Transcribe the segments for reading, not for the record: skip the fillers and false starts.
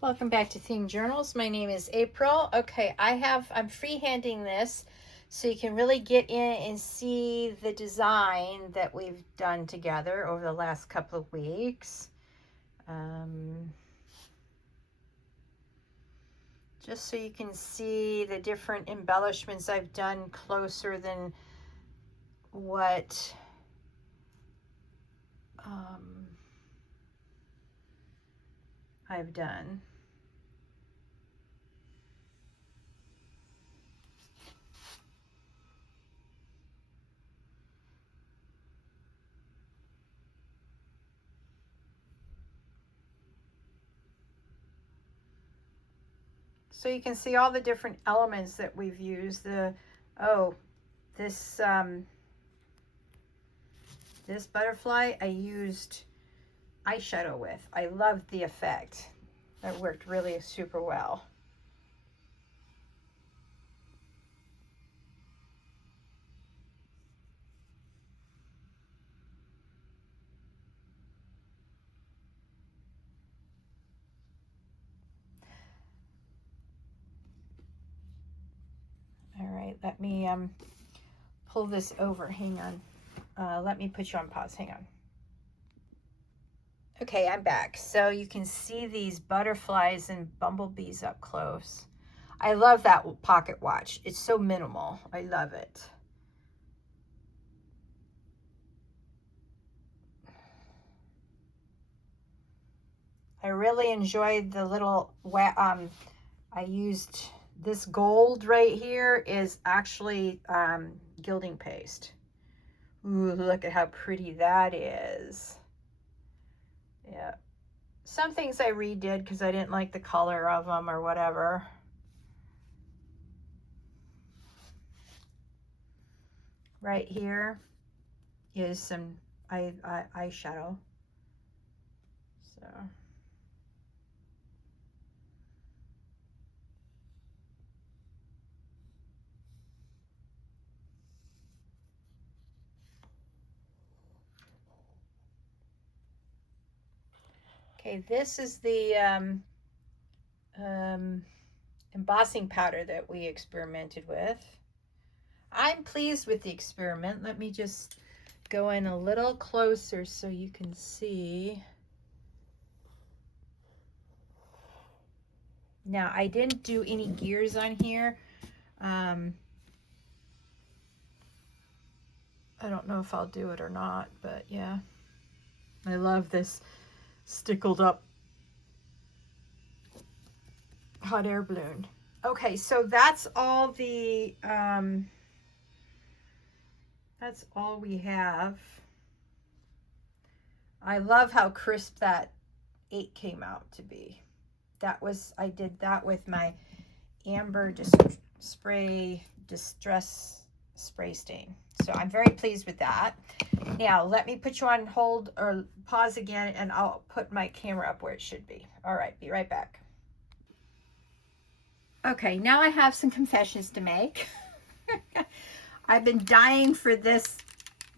Welcome back to Themed Journals. My name is April. Okay, I'm freehanding this so you can really get in and see the design that we've done together over the last couple of weeks. Just so you can see the different embellishments I've done closer than what I've done. So you can see all the different elements that we've used. This butterfly I used eyeshadow with. I loved the effect. That worked really super well. All right, let me pull this over. Hang on. Let me put you on pause. Hang on. Okay, I'm back. So you can see these butterflies and bumblebees up close. I love that pocket watch. It's so minimal. I love it. I really enjoyed the little, I used this gold right here is actually gilding paste. Ooh, look at how pretty that is. Yeah. Some things I redid because I didn't like the color of them or whatever. Right here is some eyeshadow. So. Okay, this is the embossing powder that we experimented with. I'm pleased with the experiment. Let me just go in a little closer so you can see. Now, I didn't do any gears on here. I don't know if I'll do it or not, but yeah. I love this stickled up hot air balloon. Okay, so that's all the that's all we have. I love how crisp that 8 came out to be. I did that with my amber distress spray stain. So I'm very pleased with that. Now let me put you on hold or pause again and I'll put my camera up where it should be. All right, be right back. Okay, now I have some confessions to make. I've been dying for this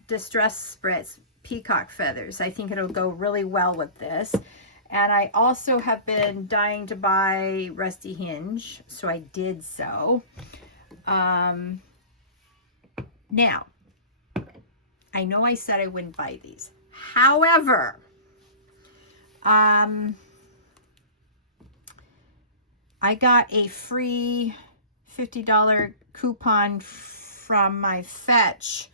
distress spritz peacock feathers. I think it'll go really well with this. And I also have been dying to buy Rusty Hinge, so I did so. Now, I know I said I wouldn't buy these. However, I got a free $50 coupon from my Fetch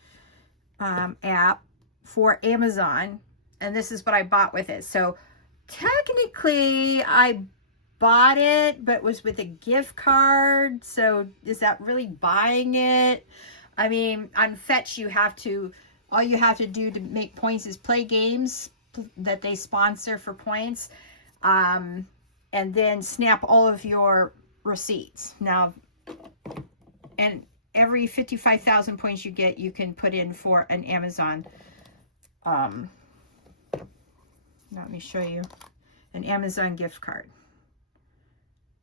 app for Amazon, and this is what I bought with it. So technically I bought it, but it was with a gift card. So is that really buying it? I mean, on Fetch, all you have to do to make points is play games that they sponsor for points, and then snap all of your receipts. Now, and every 55,000 points you get, you can put in for an Amazon. Let me show you an Amazon gift card.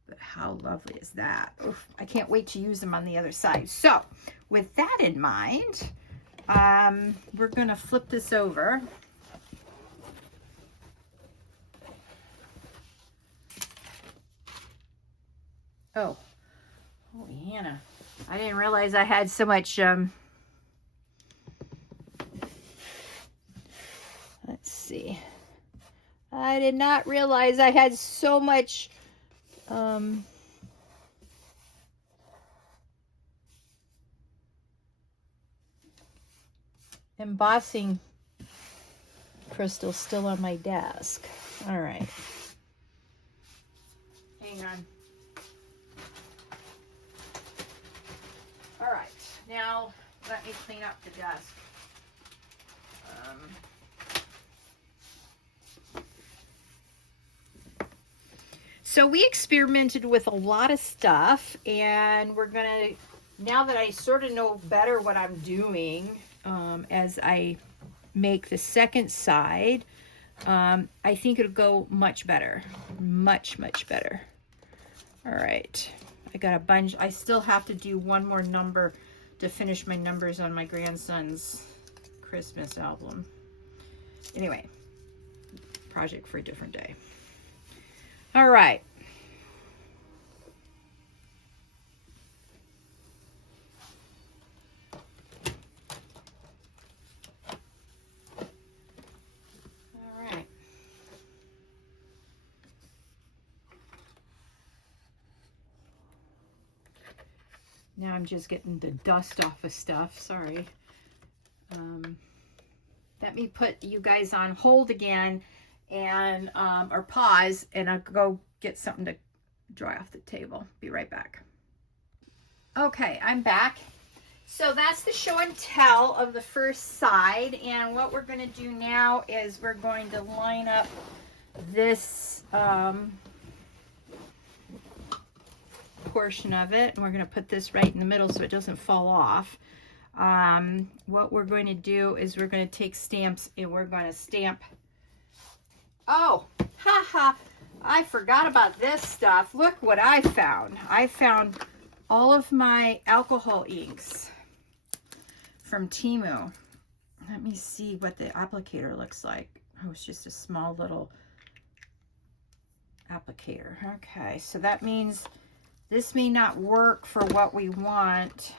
But how lovely is that? Oof, I can't wait to use them on the other side. So with that in mind, we're going to flip this over. Oh, holy Hannah. I didn't realize I had so much, let's see. I did not realize I had so much, embossing crystal still on my desk. All right. Hang on. All right. Now let me clean up the desk. So we experimented with a lot of stuff, and we're gonna, now that I sort of know better what I'm doing, as I make the second side, I think it'll go much better. Much better. All right. I got a bunch. I still have to do one more number to finish my numbers on my grandson's Christmas album. Anyway, project for a different day. All right. Now I'm just getting the dust off of stuff. Sorry. Let me put you guys on hold again, and or pause, and I'll go get something to dry off the table. Be right back. Okay, I'm back. So that's the show and tell of the first side, and what we're going to do now is we're going to line up this portion of it, and we're going to put this right in the middle so it doesn't fall off. What we're going to do is we're going to take stamps and we're going to stamp. Oh, haha, I forgot about this stuff. Look what I found. I found all of my alcohol inks from Temu. Let me see what the applicator looks like. Oh, it's just a small little applicator. Okay, so that means this may not work for what we want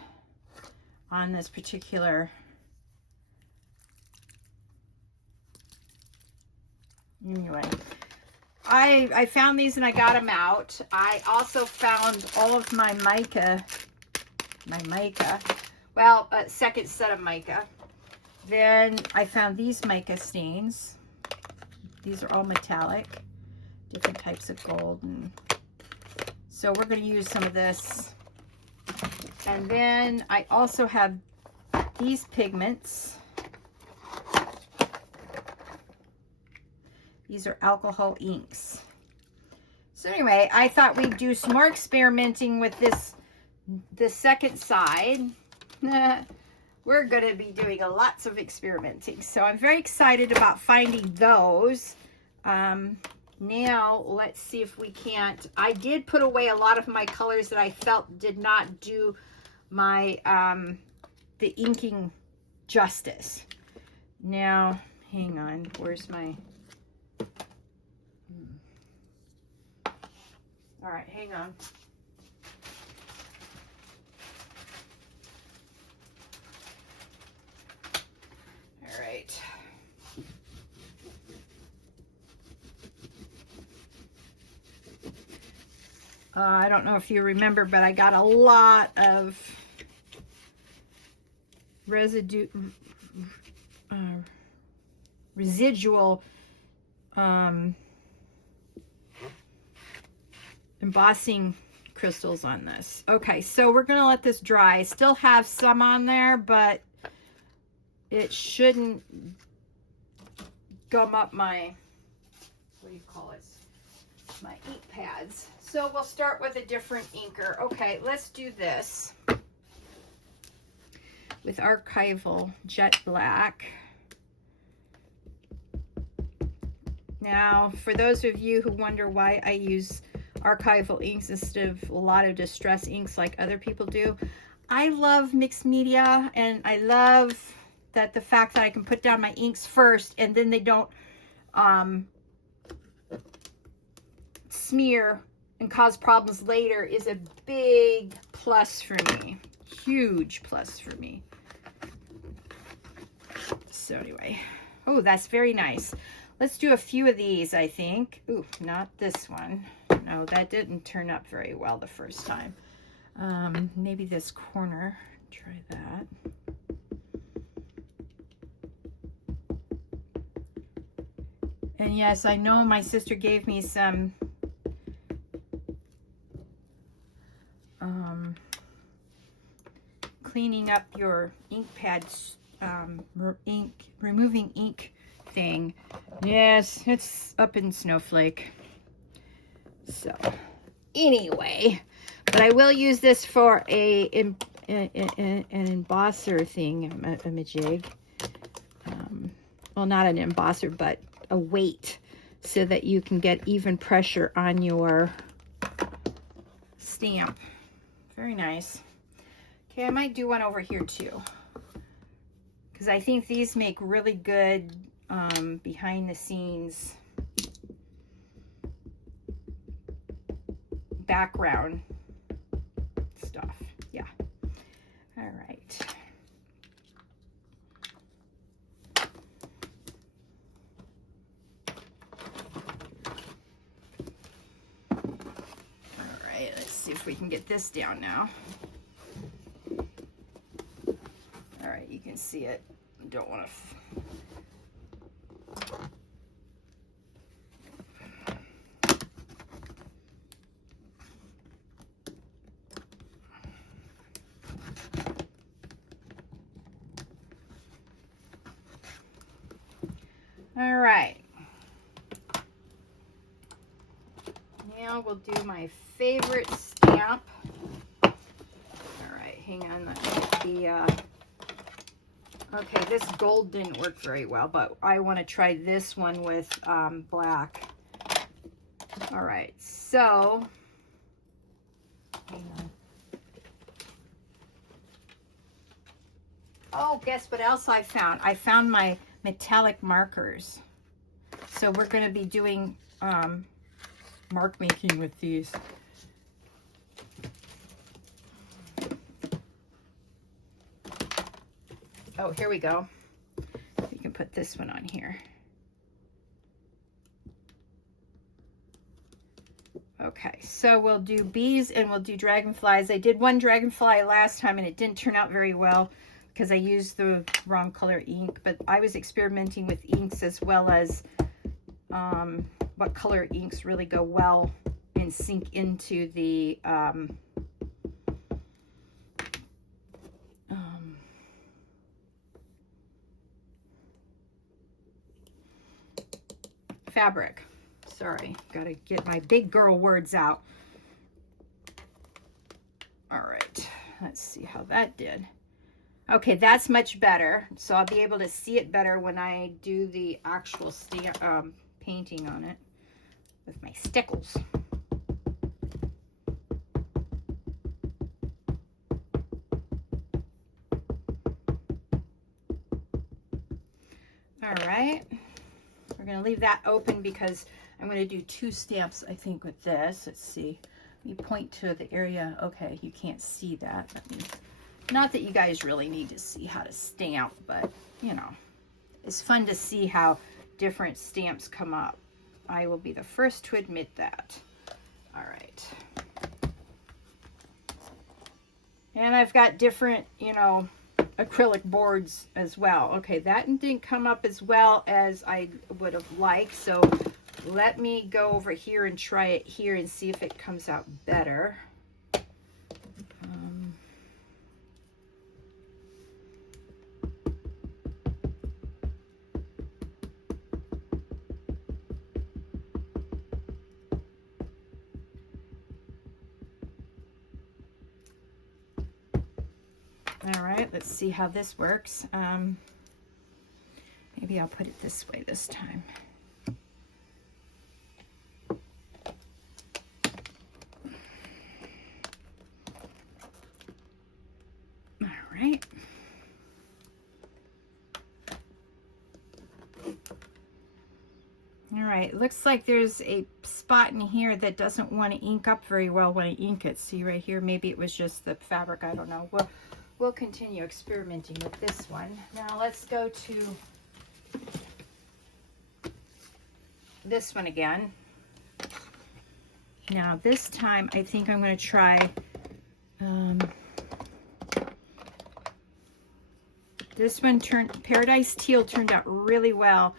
on this particular. Anyway, I found these and I got them out. I also found all of my mica, well, a second set of mica. Then I found these mica stains. These are all metallic, different types of gold, and so we're going to use some of this. And then I also have these pigments. These are alcohol inks. So anyway, I thought we'd do some more experimenting with the second side. We're going to be doing lots of experimenting. So I'm very excited about finding those. Now, let's see if we can't. I did put away a lot of my colors that I felt did not do my, the inking justice. Now, hang on. Where's my... All right, hang on. All right. I don't know if you remember, but I got a lot of residual embossing crystals on this. Okay, so we're going to let this dry. I still have some on there, but it shouldn't gum up my, what do you call it? My ink pads. So we'll start with a different inker. Okay, let's do this with Archival Jet Black. Now, for those of you who wonder why I use archival inks instead of a lot of distress inks like other people do, I love mixed media, and I love that the fact that I can put down my inks first and then they don't smear and cause problems later is a big plus for me. Huge plus for me. So anyway, oh, that's very nice. Let's do a few of these, I think. Ooh, not this one. No, that didn't turn up very well the first time. Maybe this corner. Try that. And yes, I know my sister gave me some cleaning up your ink pads, removing ink thing. Yes, it's up in Snowflake. So anyway, but I will use this for an embosser thing, a majig. Well, not an embosser, but a weight, so that you can get even pressure on your stamp. Very nice. Okay, I might do one over here too, because I think these make really good behind the scenes background stuff. Yeah. All right. All right, let's see if we can get this down now. All right, you can see it. Don't want to. All right. Now we'll do my favorite stamp. All right, hang on. Let me get the. Okay, this gold didn't work very well, but I want to try this one with black. All right, so hang on. Oh, guess what else I found? I found my metallic markers. So we're going to be doing mark making with these. Oh, here we go. You can put this one on here. Okay, so we'll do bees and we'll do dragonflies. I did one dragonfly last time and it didn't turn out very well because I used the wrong color ink, but I was experimenting with inks as well as what color inks really go well and sink into the fabric. Sorry, gotta get my big girl words out. All right, let's see how that did. Okay, that's much better. So I'll be able to see it better when I do the actual painting on it with my stickles. All right, we're gonna leave that open because I'm going to do two stamps, I think, with this. Let's see. You point to the area. Okay, you can't see that. That means, not that you guys really need to see how to stamp, but, you know, it's fun to see how different stamps come up. I will be the first to admit that. All right. And I've got different, you know, acrylic boards as well. Okay, that didn't come up as well as I would have liked, so let me go over here and try it here and see if it comes out better. All right, let's see how this works. Maybe I'll put it this way this time. All right, looks like there's a spot in here that doesn't want to ink up very well when I ink it. See right here, maybe it was just the fabric, I don't know. We'll continue experimenting with this one. Now let's go to this one again. Now this time I think I'm going to try this one. Paradise Teal turned out really well.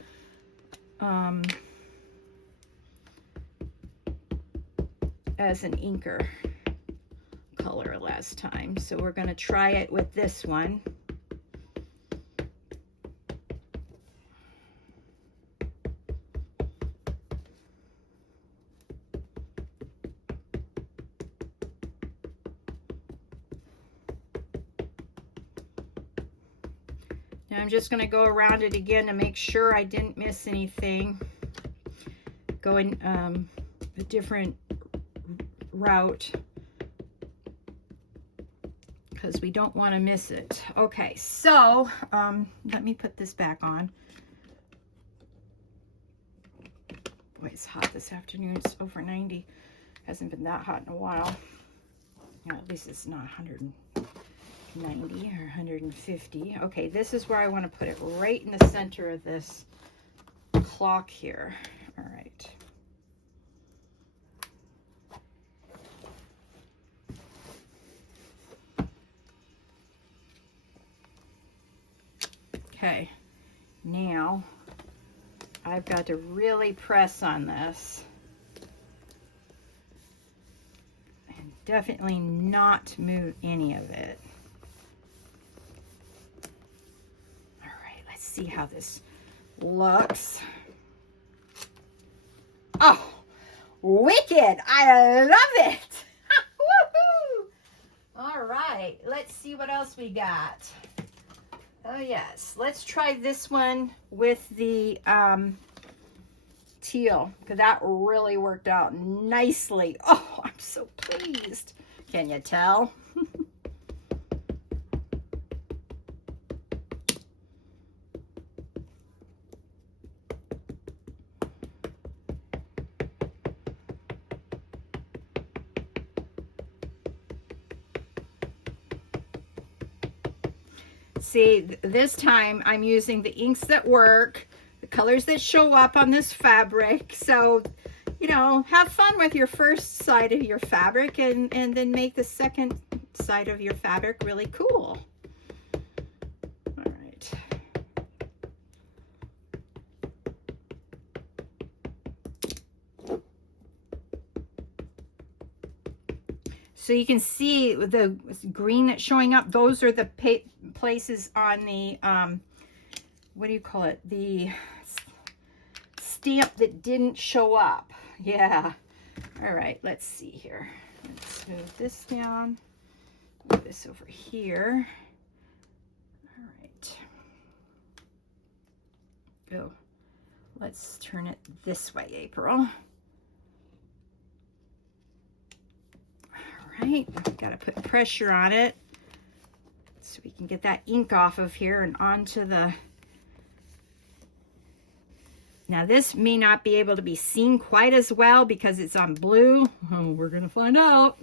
As an inker color last time. So we're going to try it with this one. Now I'm just going to go around it again to make sure I didn't miss anything. Going a different route because we don't want to miss it. Okay, so let me put this back on. Boy, it's hot this afternoon. It's over 90. Hasn't been that hot in a while. Well, at least it's not 190 or 150. Okay, this is where I want to put it, right in the center of this clock here. All right. Okay, now I've got to really press on this and definitely not move any of it. All right, let's see how this looks. Oh, wicked! I love it! Woohoo! All right, let's see what else we got. Oh yes, let's try this one with the teal, because that really worked out nicely. Oh, I'm so pleased. Can you tell? See, this time I'm using the inks that work, the colors that show up on this fabric. So, you know, have fun with your first side of your fabric and then make the second side of your fabric really cool. All right. So you can see the green that's showing up. Those are the places on the, what do you call it? The stamp that didn't show up. Yeah. All right, let's see here. Let's move this down. Move this over here. All right. Go. Let's turn it this way, April. Right, got to put pressure on it so we can get that ink off of here and onto the... Now this may not be able to be seen quite as well because it's on blue. Oh, we're gonna find out.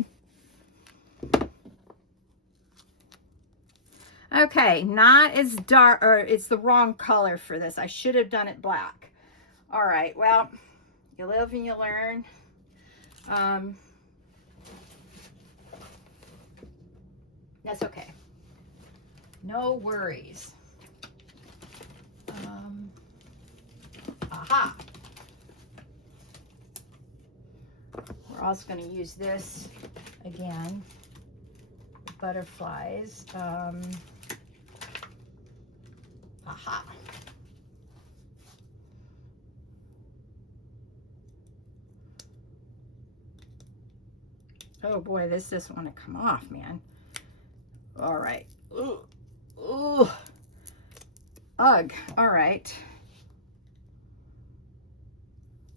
Okay, not as dark, or it's the wrong color for this. I should have done it black. All right, well, you live and you learn. That's okay. No worries. Aha. We're also going to use this again. Butterflies. Aha. Oh boy, this doesn't want to come off, man. All right. Ooh. Ooh. Ugh. All right.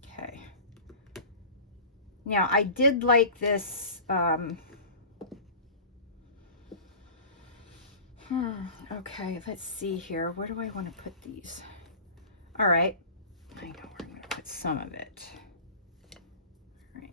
Okay. Now, I did like this. Okay, let's see here. Where do I want to put these? All right. I know where I'm going to put that's some of it. All right.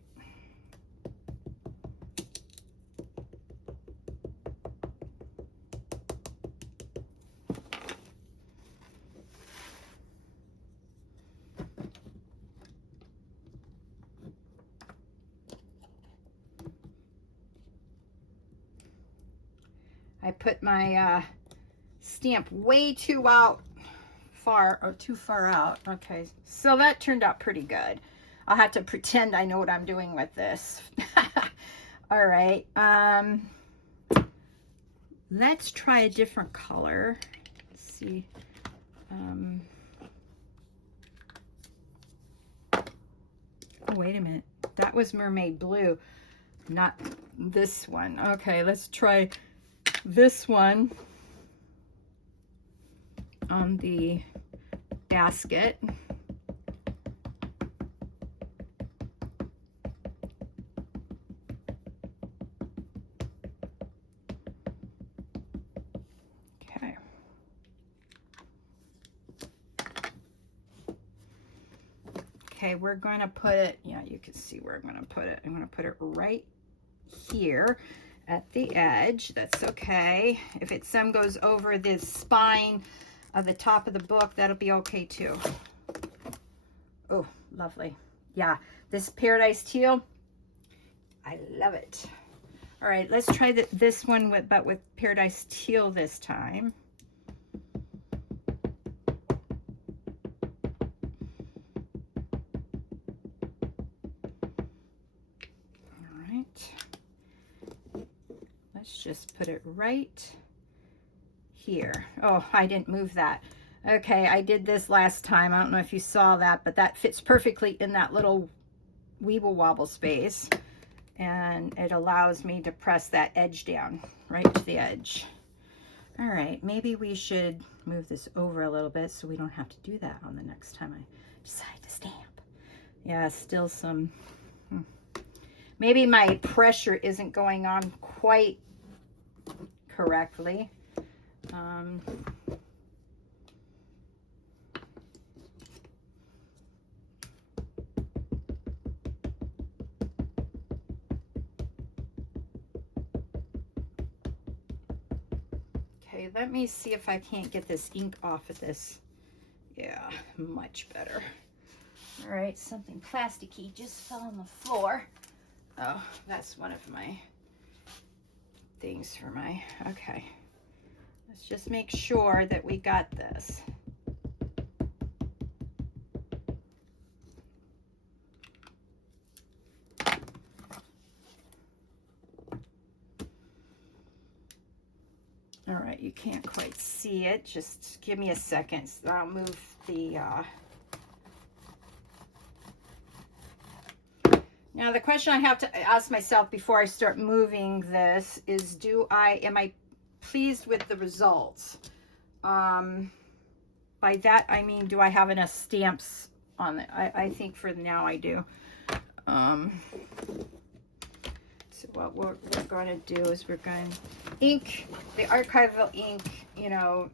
I put my stamp way too far out. Okay, so that turned out pretty good. I'll have to pretend I know what I'm doing with this. All right, let's try a different color. Let's see. Oh, wait a minute. That was mermaid blue, not this one. Okay, let's try this one on the basket. Okay. Okay, we're going to put it, yeah, you can see where I'm going to put it. I'm going to put it right here at the edge. That's okay. If some goes over the spine of the top of the book, that'll be okay too. Oh, lovely. Yeah, this Paradise Teal, I love it. All right, let's try this one but with Paradise Teal this time. All right. Let's just put it right here. Oh, I didn't move that. Okay, I did this last time. I don't know if you saw that, but that fits perfectly in that little weeble wobble space. And it allows me to press that edge down right to the edge. All right, maybe we should move this over a little bit so we don't have to do that on the next time I decide to stamp. Yeah, still some, maybe my pressure isn't going on quite correctly. Okay, let me see if I can't get this ink off of this. Yeah, much better. All right, something plasticky just fell on the floor. Oh, that's one of my things for my, okay. Let's just make sure that we got this. All right, you can't quite see it. Just give me a second. I'll move the, Now the question I have to ask myself before I start moving this is, am I pleased with the results? By that I mean, do I have enough stamps on it? I think for now I do. So what we're going to do is we're going to ink, the archival ink, you know,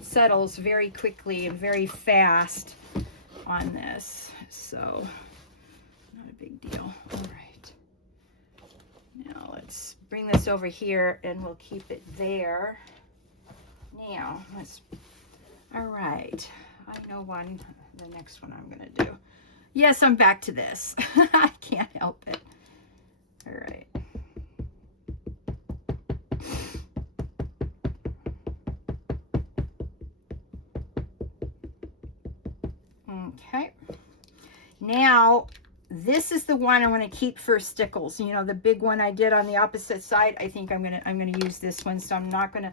settles very quickly and very fast on this. So not a big deal. All right. Now let's bring this over here and we'll keep it there. Now all right. I know the next one I'm going to do. Yes, I'm back to this. I can't help it. All right. Okay. Now, this is the one I want to keep for stickles. You know, the big one I did on the opposite side. I think I'm gonna use this one, so I'm not gonna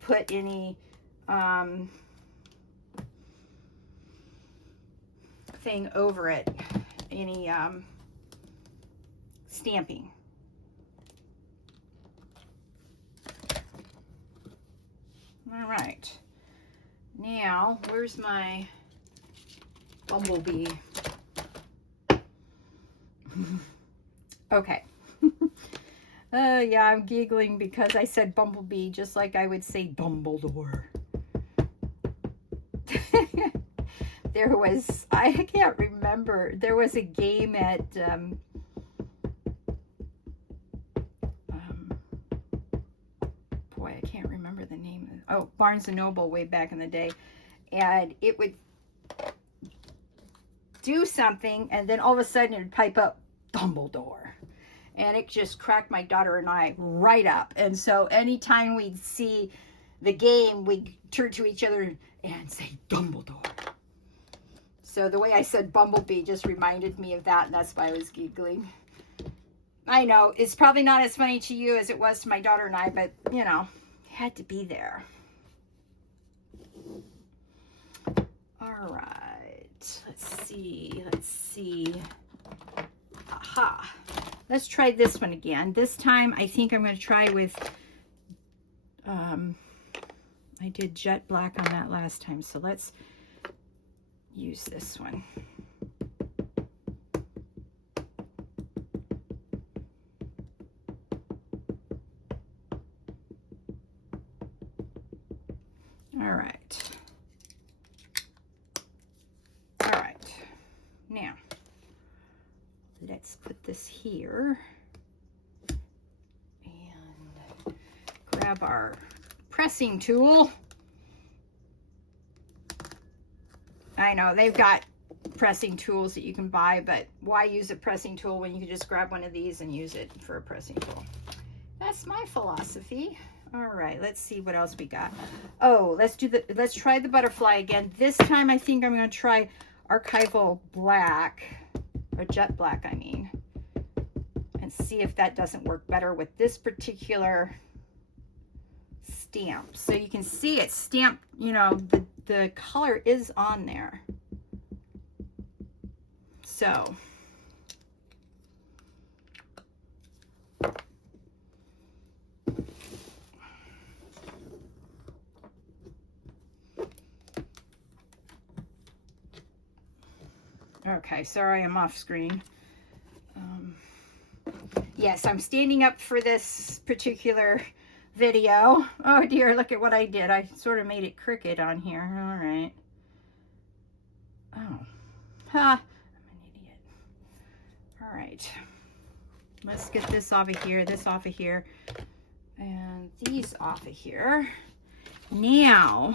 put any thing over it, any stamping. All right. Now, where's my bumblebee? Okay. Yeah, I'm giggling because I said bumblebee just like I would say Dumbledore. there was, I can't remember, there was a game at boy, I can't remember the name. Oh, Barnes & Noble way back in the day. And it would do something, and then all of a sudden it would pipe up Dumbledore. And it just cracked my daughter and I right up. And so anytime we'd see the game, we'd turn to each other and say Dumbledore. So the way I said Bumblebee just reminded me of that, and that's why I was giggling. I know, it's probably not as funny to you as it was to my daughter and I, but, you know, it had to be there. All right, let's see. Aha. Let's try this one again. This time, I think I'm going to try with, I did jet black on that last time, so let's use this one. All right. All right. Now, let's put this here and grab our pressing tool. I know they've got pressing tools that you can buy, but why use a pressing tool when you can just grab one of these and use it for a pressing tool? That's my philosophy. All right, let's see what else we got. Oh, let's try the butterfly again. This time I think I'm going to try archival black, or jet black, I mean, and see if that doesn't work better with this particular stamp. So you can see it's stamped, you know, the color is on there. So okay, sorry, I'm off screen. Yes, I'm standing up for this particular video. Oh dear, look at what I did. I sort of made it crooked on here. All right. Oh, ha, I'm an idiot. All right. Let's get this off of here, this off of here, and these off of here. Now,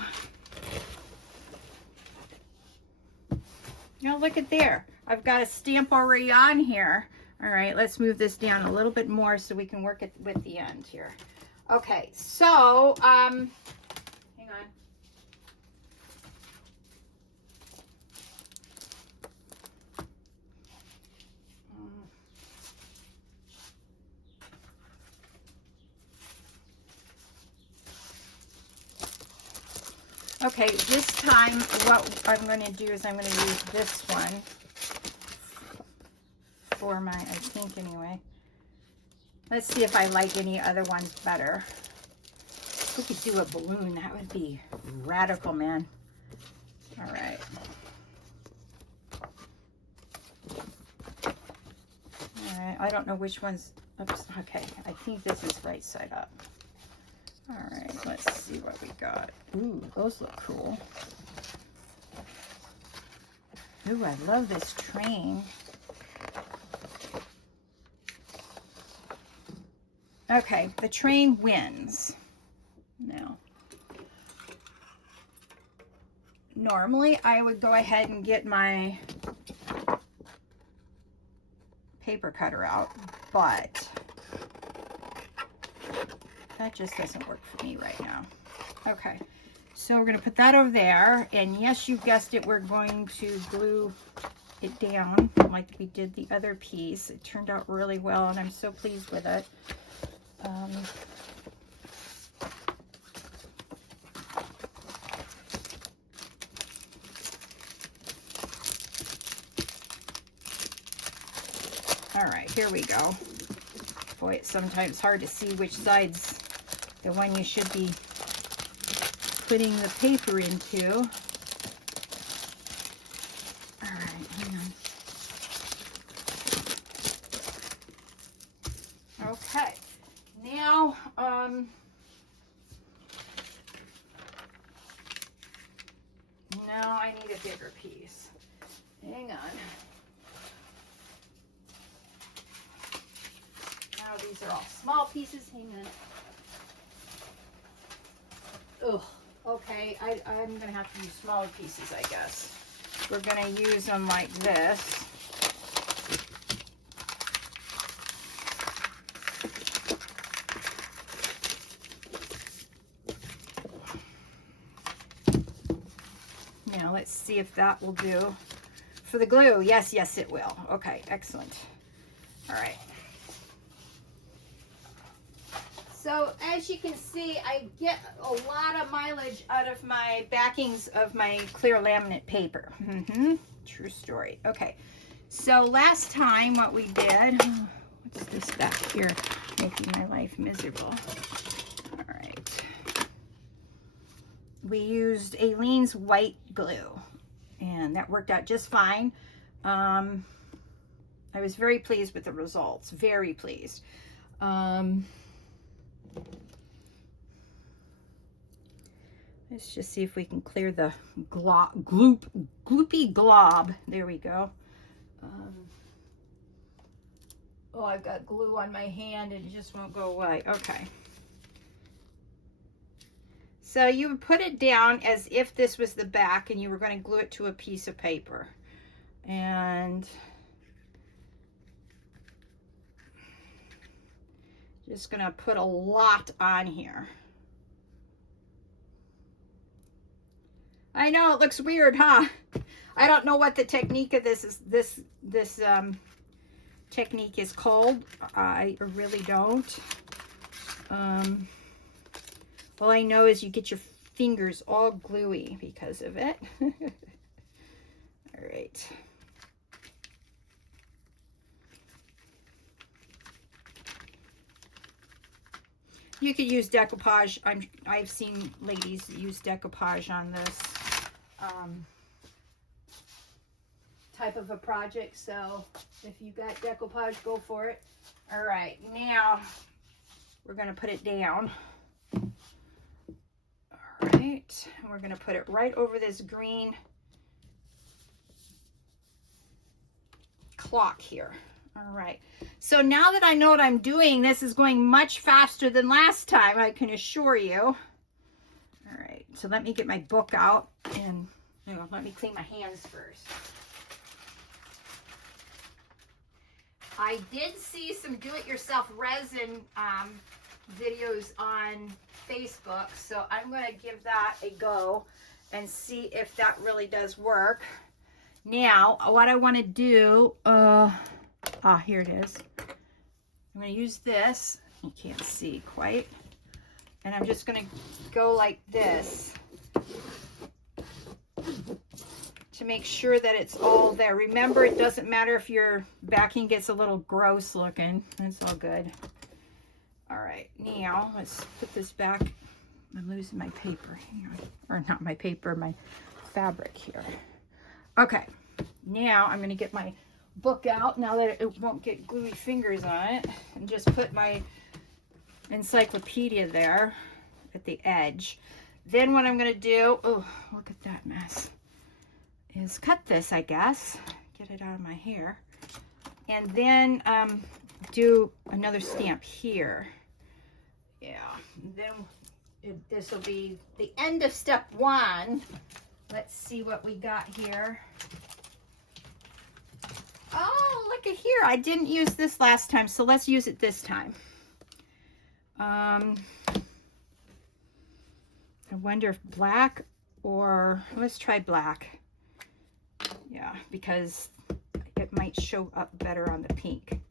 look at there. I've got a stamp already on here. All right, let's move this down a little bit more so we can work it with the end here. Okay, so, hang on. Okay, this time what I'm going to do is I'm going to use this one for my, I think anyway. Let's see if I like any other ones better. We could do a balloon. That would be radical, man. All right. All right, I don't know which one's, oops, okay. I think this is right side up. All right, let's see what we got. Ooh, those look cool. Ooh, I love this train. Okay, the train wins. Now, normally I would go ahead and get my paper cutter out, but that just doesn't work for me right now. Okay, so we're gonna put that over there, and yes, you guessed it, we're going to glue it down like we did the other piece. It turned out really well, and I'm so pleased with it. All right, here we go. Boy, it's sometimes hard to see which side's the one you should be putting the paper into. All right, hang on. Okay, now, now I need a a bigger piece. Hang on. Now these are all small pieces. Hang on. Ugh. Okay, I'm going to have to use smaller pieces, I guess. We're going to use them like this. Now let's see if that will do for the glue. Yes, yes, it will. Okay, excellent. All right. So as you can see, I get a lot of mileage out of my backings of my clear laminate paper. True story. Okay, so last time what we did, what's this back here making my life miserable? All right. We used Aleene's white glue, and that worked out just fine. I was very pleased with the results, very pleased. Let's just see if we can clear the gloopy glob. There we go. Oh, I've got glue on my hand and it just won't go away. Okay. So you would put it down as if this was the back and you were going to glue it to a piece of paper. And just going to put a lot on here. I know it looks weird, huh? I don't know what the technique of this is. This technique is called. I really don't. All I know is you get your fingers all gluey because of it. All right. You could use decoupage. I've seen ladies use decoupage on this type of a project. So if you got decoupage, go for it. All right, now we're going to put it down. All right, and we're going to put it right over this green clock here. All right, so now that I know what I'm doing, this is going much faster than last time, I can assure you. All right, so let me get my book out and let me clean my hands first. I did see some do-it-yourself resin videos on Facebook, so I'm going to give that a go and see if that really does work. Now, what I want to do, here it is. I'm going to use this. You can't see quite. And I'm just going to go like this to make sure that it's all there. Remember, it doesn't matter if your backing gets a little gross looking. That's all good. All right, now let's put this back. I'm losing my paper. Hang on. Or not my paper, my fabric here. Okay, now I'm going to get my book out now that it won't get gluey fingers on it, and just put my encyclopedia there at the edge. Then what I'm going to do, oh, look at that mess, is cut this, I guess, get it out of my hair, and then do another stamp here. Yeah, then this will be the end of step one. Let's see what we got here. Oh, look at here. I didn't use this last time, so let's use it this time. I wonder if black or, let's try black. Yeah, because it might show up better on the pink.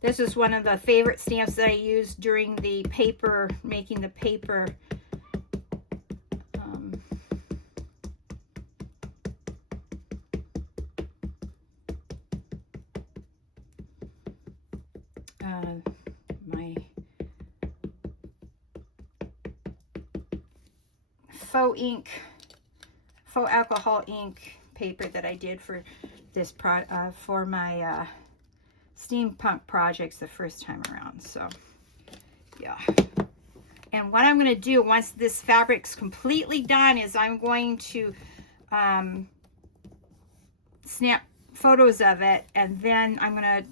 This is one of the favorite stamps that I used during the paper, making the paper my faux alcohol ink paper that I did for this for my Steampunk projects the first time around. So yeah, And what I'm going to do once this fabric's completely done is I'm going to snap photos of it, and then I'm going to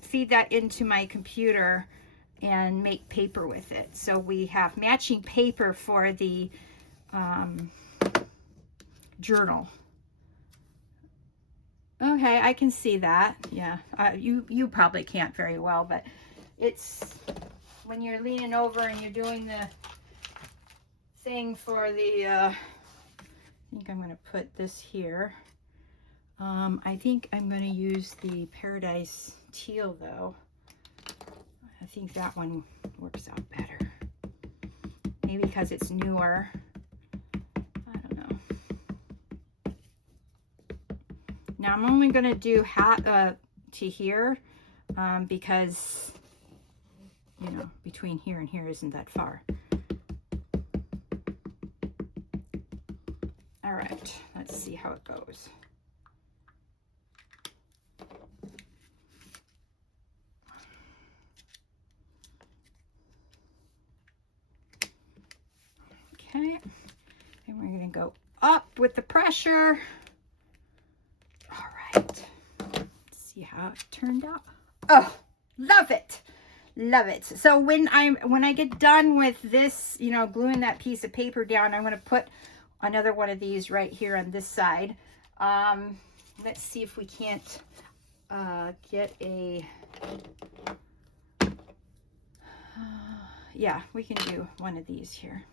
feed that into my computer and make paper with it. So we have matching paper for the journal. Okay, I can see that. Yeah, you probably can't very well, but it's when you're leaning over and you're doing the thing for the, I think I'm going to put this here. I think I'm going to use the Paradise Teal, though. I think that one works out better. Maybe because it's newer. I don't know. Now I'm only going to do to here because, you know, between here and here isn't that far. All right, let's see how it goes. Okay, and we're going to go up with the pressure. All right, let's see how it turned out. Oh, love it. Love it. So when I get done with this, you know, gluing that piece of paper down, I'm going to put another one of these right here on this side. Let's see if we can't get a, yeah, we can do one of these here.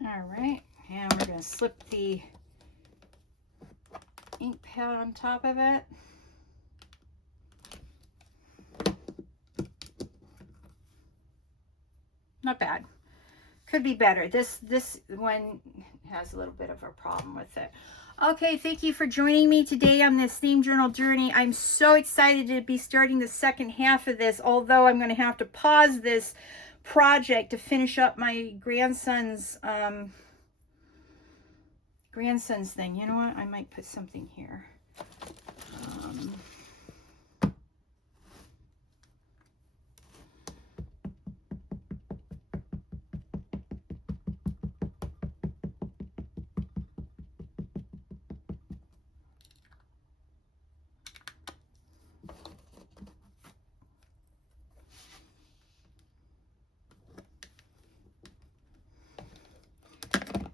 All right, and we're going to slip the ink pad on top of it. Not bad. Could be better. This one has a little bit of a problem with it. Okay, thank you for joining me today on this theme journal journey. I'm so excited to be starting the second half of this, although I'm going to have to pause this project to finish up my grandson's thing. You know what? I might put something here.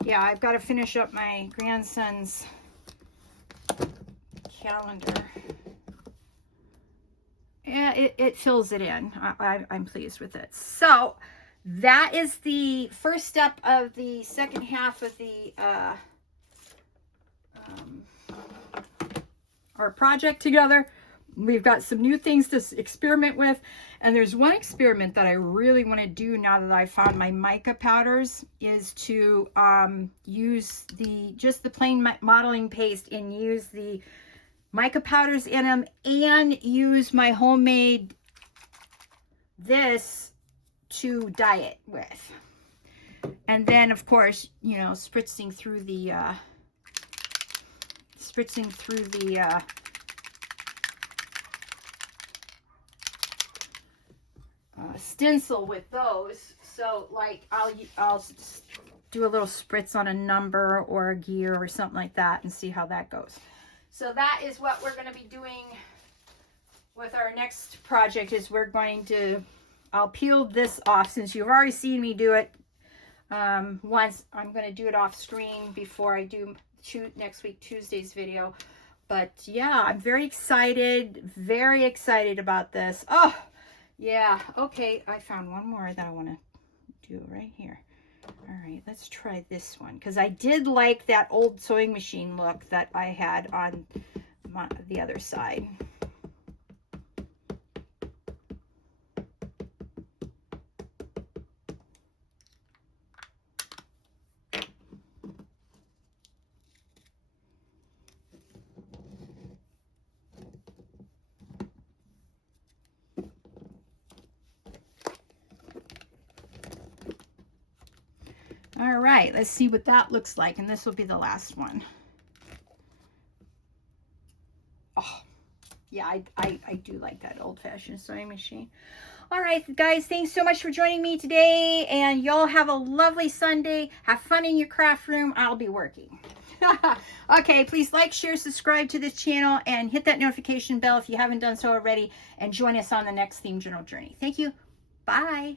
Yeah, I've got to finish up my grandson's calendar. Yeah, it fills it in. I'm pleased with it. So that is the first step of the second half of the our project together. We've got some new things to experiment with, and there's one experiment that I really want to do now that I found my mica powders, is to use just the plain modeling paste and use the mica powders in them, and use my homemade this to dye it with. And then, of course, you know, spritzing through the stencil with those. So like I'll do a little spritz on a number or a gear or something like that and see how that goes. So that is what we're going to be doing with our next project. Is I'll peel this off, since you've already seen me do it once. I'm going to do it off screen before I do next week Tuesday's video. But yeah, I'm very excited about this. Oh yeah, okay, I found one more that I want to do right here. All right, let's try this one, because I did like that old sewing machine look that I had on the other side. All right, let's see what that looks like. And this will be the last one. Oh, yeah, I do like that old-fashioned sewing machine. All right, guys, thanks so much for joining me today. And y'all have a lovely Sunday. Have fun in your craft room. I'll be working. Okay, please like, share, subscribe to this channel, and hit that notification bell if you haven't done so already. And join us on the next Theme Journal journey. Thank you. Bye.